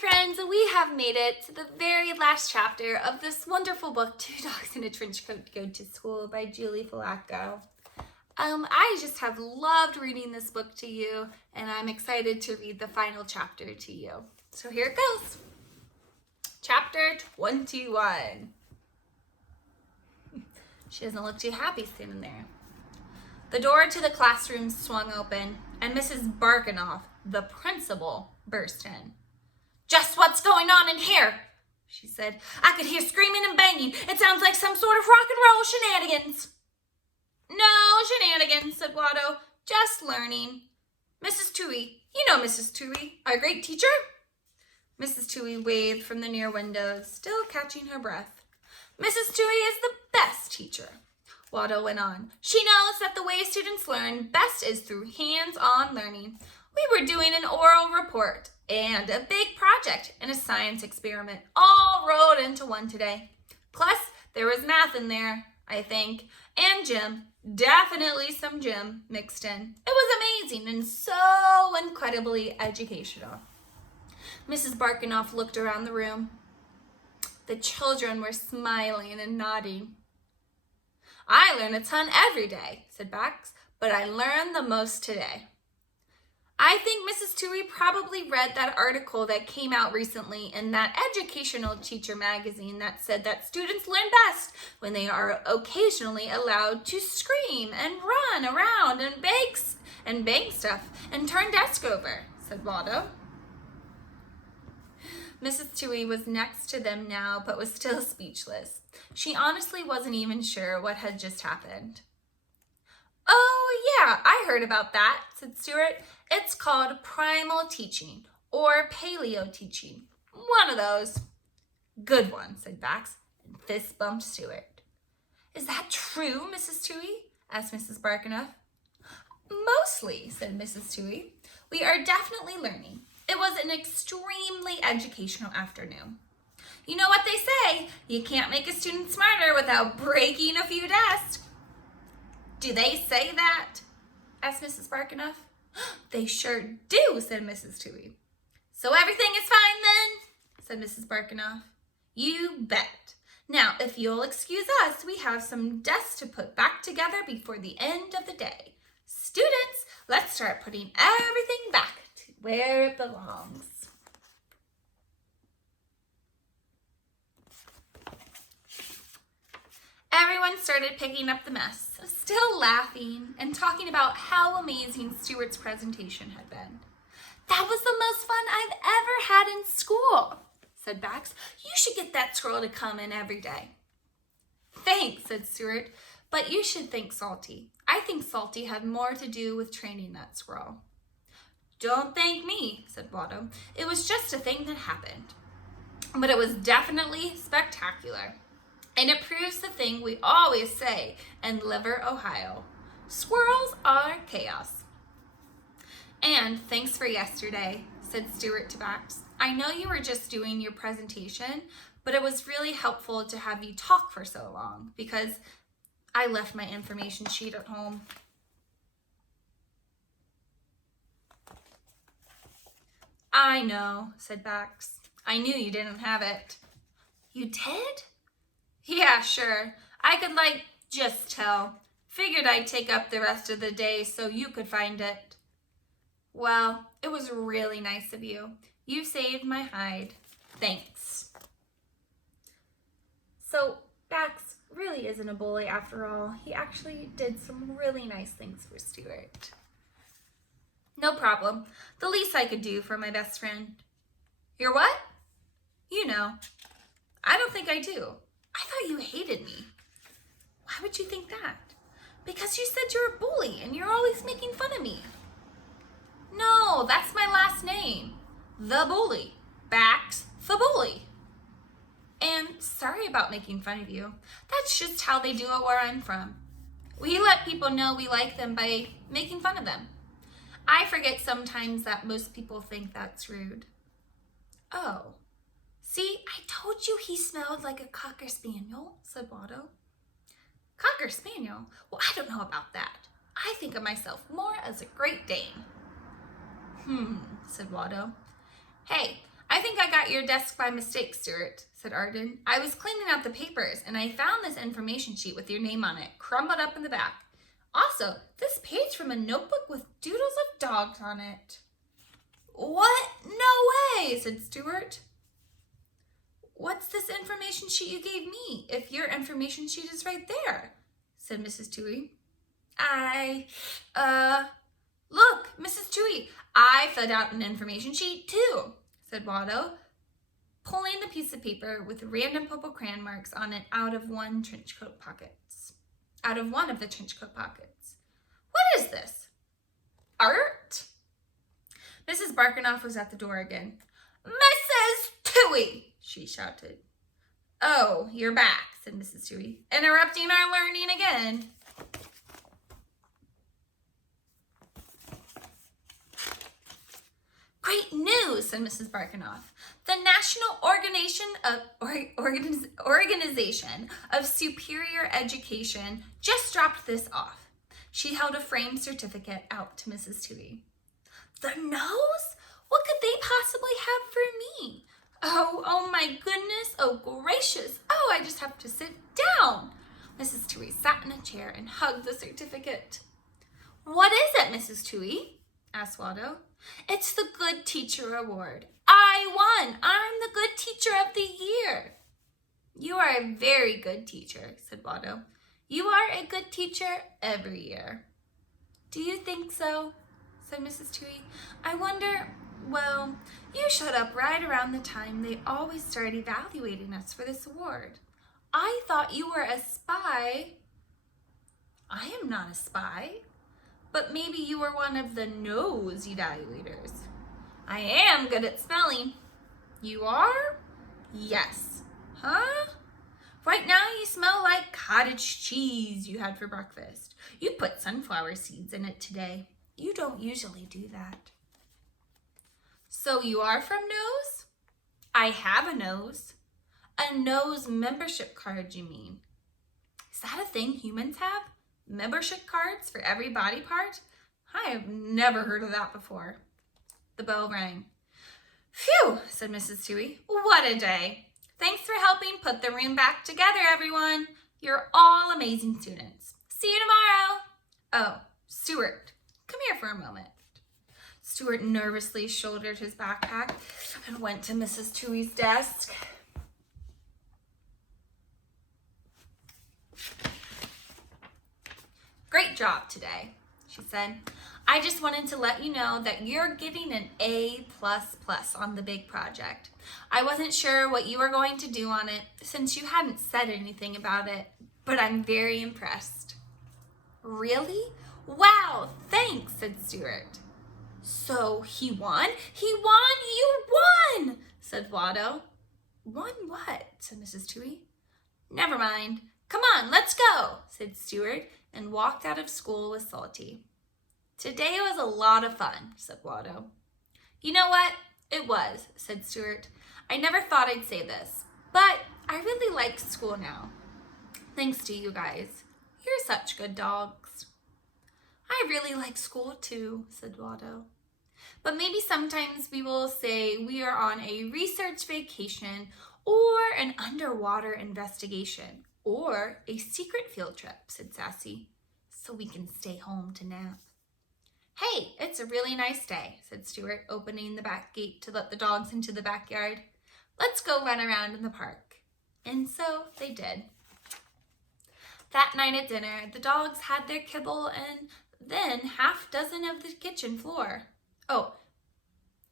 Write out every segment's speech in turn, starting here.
friends, we have made it to the very last chapter of this wonderful book, Two Dogs in a Trench Coat Go to School by Julie Falacco. I just have loved reading this book to you, and I'm excited to read the final chapter to you. So here it goes. Chapter 21. She doesn't look too happy standing there. The door to the classroom swung open, and Mrs. Barkanoff, the principal, burst in. "Just what's going on in here?" she said. "I could hear screaming and banging. It sounds like some sort of rock and roll shenanigans." "No shenanigans," said Watto. "Just learning. Mrs. Toohey, you know Mrs. Toohey, our great teacher?" Mrs. Toohey waved from the near windows, still catching her breath. "Mrs. Toohey is the best teacher," Watto went on. "She knows that the way students learn best is through hands-on learning. We were doing an oral report and a big project and a science experiment all rolled into one today. Plus, there was math in there, I think, and gym, definitely some gym mixed in. It was amazing and so incredibly educational." Mrs. Barkanoff looked around the room. The children were smiling and nodding. "I learn a ton every day," said Bax, "but I learned the most today." I think Mrs. Toohey probably read that article that came out recently in that educational teacher magazine that said that students learn best when they are occasionally allowed to scream and run around and bang stuff and turn desk over, said Watto. Mrs. Toohey was next to them now, but was still speechless. She honestly wasn't even sure what had just happened. "Oh, yeah, I heard about that," said Stuart. "It's called primal teaching or paleo teaching. One of those." "Good one," said Bax, and fist bumped Stuart. "Is that true, Mrs. Toohey?" asked Mrs. Barkanoff. "Mostly," said Mrs. Toohey. "We are definitely learning. It was an extremely educational afternoon. You know what they say, you can't make a student smarter without breaking a few desks." "Do they say that?" asked Mrs. Barkanoff. "They sure do," said Mrs. Toohey. "So everything is fine then?" said Mrs. Barkanoff. "You bet. Now, if you'll excuse us, we have some desks to put back together before the end of the day. Students, let's start putting everything back to where it belongs." Everyone started picking up the mess, still laughing and talking about how amazing Stuart's presentation had been. "That was the most fun I've ever had in school," said Bax. "You should get that squirrel to come in every day." "Thanks," said Stuart, "but you should thank Salty. I think Salty had more to do with training that squirrel." "Don't thank me," said Watto. "It was just a thing that happened. But it was definitely spectacular. And it proves the thing we always say in Liver, Ohio. Squirrels are chaos." "And thanks for yesterday," said Stuart to Bax. "I know you were just doing your presentation, but it was really helpful to have you talk for so long because I left my information sheet at home." "I know," said Bax. "I knew you didn't have it." "You did?" "Yeah, sure. I could, just tell. Figured I'd take up the rest of the day so you could find it." "Well, it was really nice of you. You saved my hide. Thanks." So, Bax really isn't a bully after all. He actually did some really nice things for Stuart. "No problem. The least I could do for my best friend." "Your what?" "You know." "I don't think I do. I thought you hated me." "Why would you think that?" "Because you said you're a bully and you're always making fun of me." "No, that's my last name. The Bully. Bax the Bully." "And sorry about making fun of you. That's just how they do it where I'm from. We let people know we like them by making fun of them. I forget sometimes that most people think that's rude." "Oh. See, I told you he smelled like a Cocker Spaniel," said Watto. "Cocker Spaniel? Well, I don't know about that. I think of myself more as a Great Dane." Said Watto. "Hey, I think I got your desk by mistake, Stuart, said Arden. I was cleaning out the papers, and I found this information sheet with your name on it, crumbled up in the back. Also, this page from a notebook with doodles of dogs on it. What? No way, said Stuart. What's this information sheet you gave me, if your information sheet is right there? Said Mrs. Toohey. Look, Mrs. Toohey, I filled out an information sheet too, said Watto, pulling the piece of paper with random purple crayon marks on it out of one of the trench coat pockets. What is this? Art? Mrs. Barkinoff was at the door again. Mrs. Toohey, she shouted. Oh, you're back, said Mrs. Toohey, interrupting our learning again. Great news, said Mrs. Barkinoff. The National Organization of Superior Education just dropped this off. She held a framed certificate out to Mrs. Toohey. The nose? What could they possibly have for me? Oh my goodness, oh gracious, oh, I just have to sit down. Mrs. Toohey sat in a chair and hugged the certificate. What is it, Mrs. Toohey? Asked Watto. It's the Good Teacher Award. I won. I'm the Good Teacher of the Year. You are a very good teacher, said Watto. You are a good teacher every year. Do you think so? Said Mrs. Toohey. I wonder, well, you showed up right around the time they always start evaluating us for this award. I thought you were a spy. I am not a spy. But maybe you were one of the nose evaluators. I am good at spelling. You are? Yes. Huh? Right now you smell like cottage cheese you had for breakfast. You put sunflower seeds in it today. You don't usually do that. So you are from Nose? I have a nose. A nose membership card, you mean? Is that a thing humans have? Membership cards for every body part? I have never heard of that before. The bell rang. Phew, said Mrs. Toohey. What a day. Thanks for helping put the room back together, everyone. You're all amazing students. See you tomorrow. Oh, Stuart, come here for a moment. Stuart nervously shouldered his backpack and went to Mrs. Toohey's desk. Great job today, she said. I just wanted to let you know that you're getting an A++ on the big project. I wasn't sure what you were going to do on it since you hadn't said anything about it, but I'm very impressed. Really? Wow, thanks, said Stuart. So he won? He won? You won, said Watto. Won what? Said Mrs. Toohey. Never mind. Come on, let's go, said Stuart, and walked out of school with Salty. Today was a lot of fun, said Watto. You know what? It was, said Stuart. I never thought I'd say this, but I really like school now. Thanks to you guys. You're such good dogs. I really like school too, said Watto. But maybe sometimes we will say we are on a research vacation or an underwater investigation or a secret field trip, said Sassy, so we can stay home to nap. Hey, it's a really nice day, said Stuart, opening the back gate to let the dogs into the backyard. Let's go run around in the park. And so they did. That night at dinner, the dogs had their kibble and then half dozen of the kitchen floor.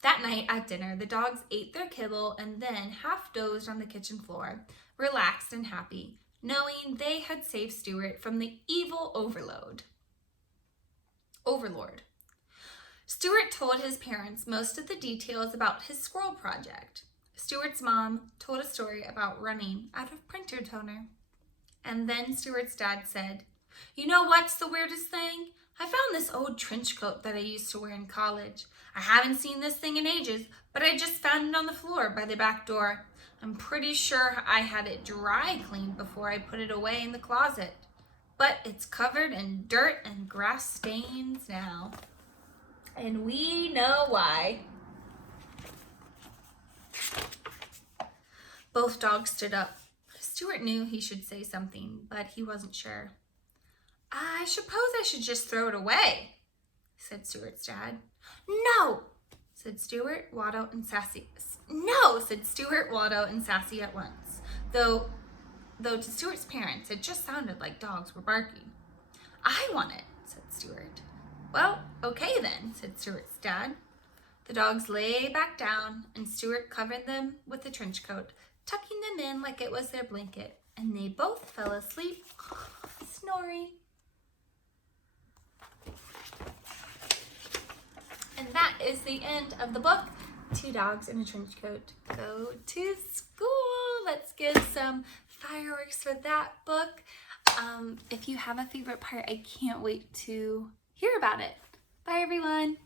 That night at dinner, the dogs ate their kibble and then half dozed on the kitchen floor, relaxed and happy, knowing they had saved Stuart from the evil overlord. Stuart told his parents most of the details about his squirrel project. Stuart's mom told a story about running out of printer toner. And then Stuart's dad said, "You know what's the weirdest thing? I found this old trench coat that I used to wear in college. I haven't seen this thing in ages, but I just found it on the floor by the back door. I'm pretty sure I had it dry cleaned before I put it away in the closet. But it's covered in dirt and grass stains now. And we know why." Both dogs stood up. Stuart knew he should say something, but he wasn't sure. I suppose I should just throw it away, said Stuart's dad. No, said Stuart, Watto, and Sassy. No, said Stuart, Watto, and Sassy at once, though to Stuart's parents it just sounded like dogs were barking. I want it, said Stuart. Well, okay then, said Stuart's dad. The dogs lay back down, and Stuart covered them with the trench coat, tucking them in like it was their blanket, and they both fell asleep, snoring. And that is the end of the book, Two Dogs in a Trench Coat Go to School. Let's give some fireworks for that book. If you have a favorite part, I can't wait to hear about it. Bye, everyone.